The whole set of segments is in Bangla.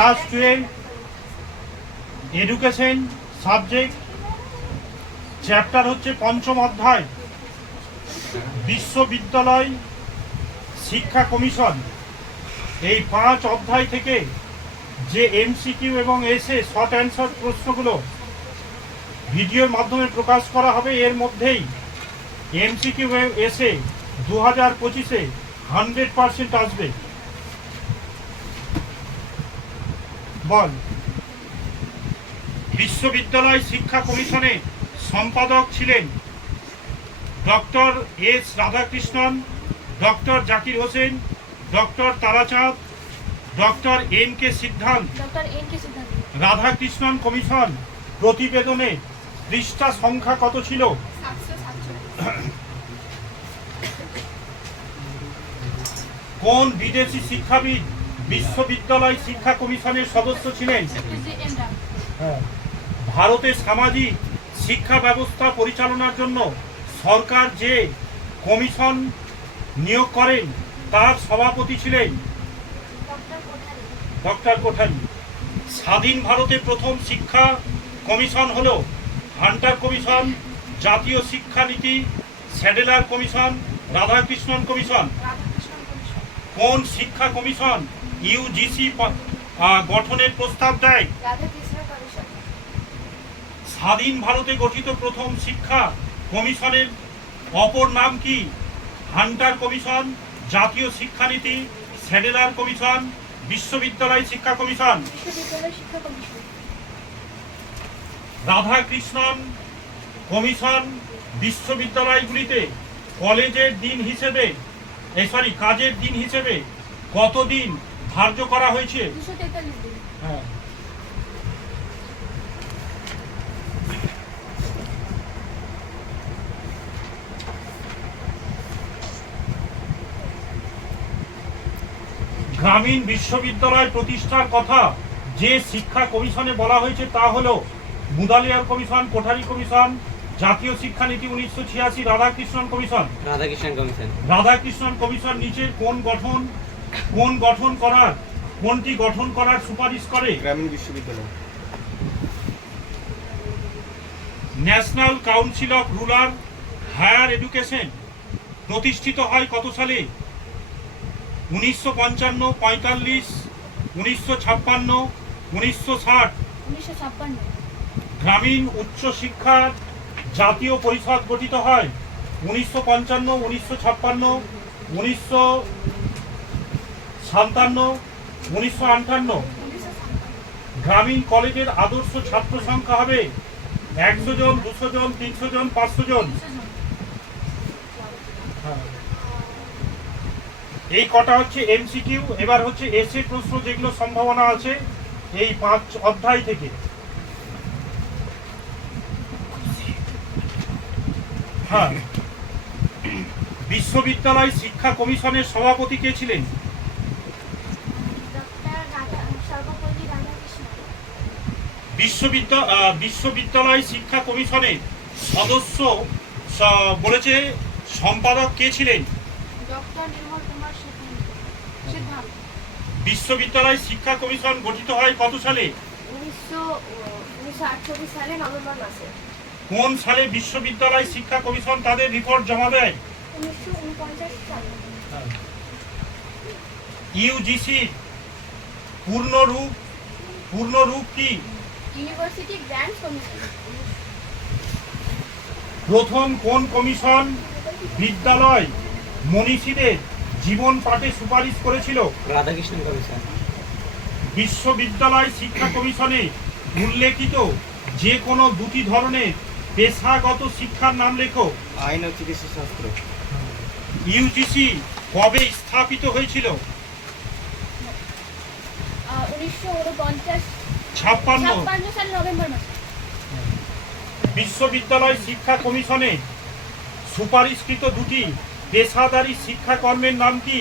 ক্লাস 12 এডুকেশন সাবজেক্ট, চ্যাপ্টার হচ্ছে পঞ্চম অধ্যায় বিশ্ববিদ্যালয় শিক্ষা কমিশন। এই 5 অধ্যায় থেকে যে এমসিকিউ এবং এসএ শর্ট অ্যান্সার প্রশ্নগুলো ভিডিওর মাধ্যমে প্রকাশ করা হবে, এর মধ্যেই এমসিকিউ এসএ 2025-এ 100% আসবে। বল। বিশ্ববিদ্যালয় শিক্ষা কমিশনে সম্পাদক ছিলেন doctor S Radhakrishnan, doctor Zakir Hossain, doctor Tarachand, doctor N K সিদ্ধান্ত। রাধাকৃষ্ণন কমিশন প্রতিবেদনে পৃষ্ঠা সংখ্যা কত ছিল? কোন বিদেশি শিক্ষাবিদ বিশ্ববিদ্যালয় শিক্ষা কমিশনের সদস্য ছিলেন? ভারতের সামাজিক শিক্ষা ব্যবস্থা পরিচালনার জন্য সরকার যে কমিশন নিয়োগ করেন তার সভাপতি ছিলেন ডক্টর কোঠারি। স্বাধীন ভারতের প্রথম শিক্ষা কমিশন হল হান্টার কমিশন, জাতীয় শিক্ষানীতি, স্যাডেলার কমিশন, রাধাকৃষ্ণন কমিশন। কোন শিক্ষা কমিশন ইউজিসি গঠনের প্রস্তাব দেয়? স্বাধীন ভারতে গঠিত প্রথম শিক্ষা কমিশনের অপর নাম কি? হান্টার কমিশন, জাতীয় শিক্ষানীতি, স্যাডেলার কমিশন, বিশ্ববিদ্যালয় শিক্ষা কমিশন। রাধাকৃষ্ণন কমিশন বিশ্ববিদ্যালয়গুলিতে কলেজের দিন হিসেবে কাজের দিন হিসেবে কতদিন ধার্য করা হয়েছে? হ্যাঁ। গ্রামীণ বিশ্ববিদ্যালয় প্রতিষ্ঠার কথা যে শিক্ষা কমিশনে বলা হয়েছে তা হলো মুদালিয়ার কমিশন, কোঠারি কমিশন, জাতীয় শিক্ষানীতি 1986, রাধাকৃষ্ণন কমিশন। রাধাকৃষ্ণন কমিশন নিচের কোনটি গঠন করার সুপারিশ করে? গ্রামীণ বিশ্ববিদ্যালয়। National council of rural higher education প্রতিষ্ঠিত হয় কত সালে? 1955, 45, 1956, 1960। গ্রামীণ উচ্চ শিক্ষার জাতীয় পরিষদ গঠিত হয় 1955, 1956, 1957, 1958। গ্রামীণ কলেজের আদর্শ ছাত্র সংখ্যা হবে 100 জন, 200 জন, 300 জন, 500 জন। এই কটা হচ্ছে এমসিকিউ। এবার হচ্ছে এসএ প্রশ্ন, যেগুলো সম্ভাবনা আছে এই 5 অধ্যায় থেকে। হ্যাঁ, বিশ্ববিদ্যালয় শিক্ষা কমিশনের সভাপতি কে ছিলেন? বিশ্ববিদ্যালয় শিক্ষা কমিশনের সদস্য বলেছে সম্পাদক কে ছিলেন? বিশ্ববিদ্যালয় শিক্ষা কমিশন গঠিত হয় কত সালে? 1948 সালে নভেম্বর মাসে। কোন সালে বিশ্ববিদ্যালয় শিক্ষা কমিশন তাদের রিপোর্ট জমা দেয়? 1949 সালে। ইউজিসি পূর্ণ রূপ কি? University grants commission. প্রথম কোন কমিশন বিদ্যালয় মনীষীদের জীবন পাঠে সুপারিশ করেছিল? রাধাকৃষ্ণন কমিশন। বিশ্ববিদ্যালয় শিক্ষা কমিশনে উল্লেখিত যে কোনো 2টি ধরনের পেশাগত শিক্ষার নাম লেখো। আইন ও চিকিৎসা শাস্ত্র। ইউজিসি কবে স্থাপিত হয়েছিল? 1956 সালে নভেম্বর মাসে। বিশ্ববিদ্যালয় শিক্ষা কমিশনে সুপারিশকৃত 2টি পেশাদারী শিক্ষাকর্মের নাম কি?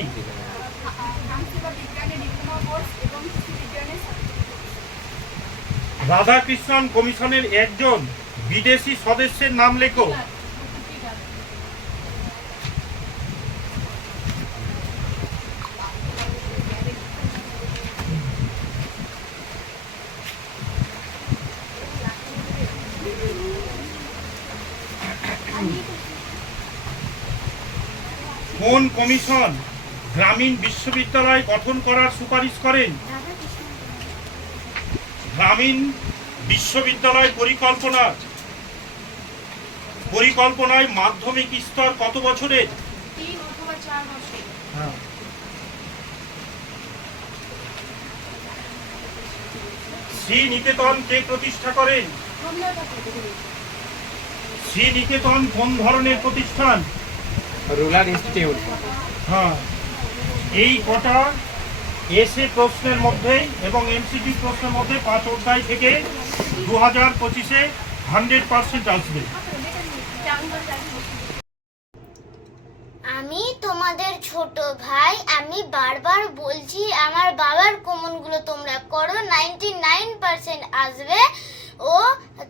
রাধাকৃষ্ণন কমিশনের একজন বিদেশি সদস্যের নাম লেখো। কোন কমিশন গ্রামীণ বিশ্ববিদ্যালয় গঠন করার সুপারিশ করেন? গ্রামীণ বিশ্ববিদ্যালয় পরিকল্পনায় মাধ্যমিক স্তর কত বছরের? 3 অথবা 4 বছর। শ্রী নিকেতন কে প্রতিষ্ঠা করেন? শ্রী নিকেতন কোন ধরনের প্রতিষ্ঠান? Rural institute. হ্যাঁ, এই কটা এসএ প্রশ্নের মধ্যে এবং এমসিকিউ প্রশ্নের মধ্যে 5 অধ্যায় থেকে 2025-এ 100% আসবে। আমি তোমাদের ছোট ভাই, আমি বারবার বলছি আমার বাবার কমনগুলো তোমরা করো, 99% আসবে। ও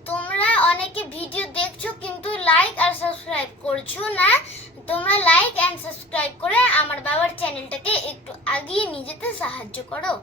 তোমরা অনেকে ভিডিও দেখছো কিন্তু লাইক আর সাবস্ক্রাইব করছো না। তোমরা লাইক এন্ড সাবস্ক্রাইব করে আমার বাবার চ্যানেলটাকে একটু এগিয়ে নিয়ে যেতে সাহায্য করো।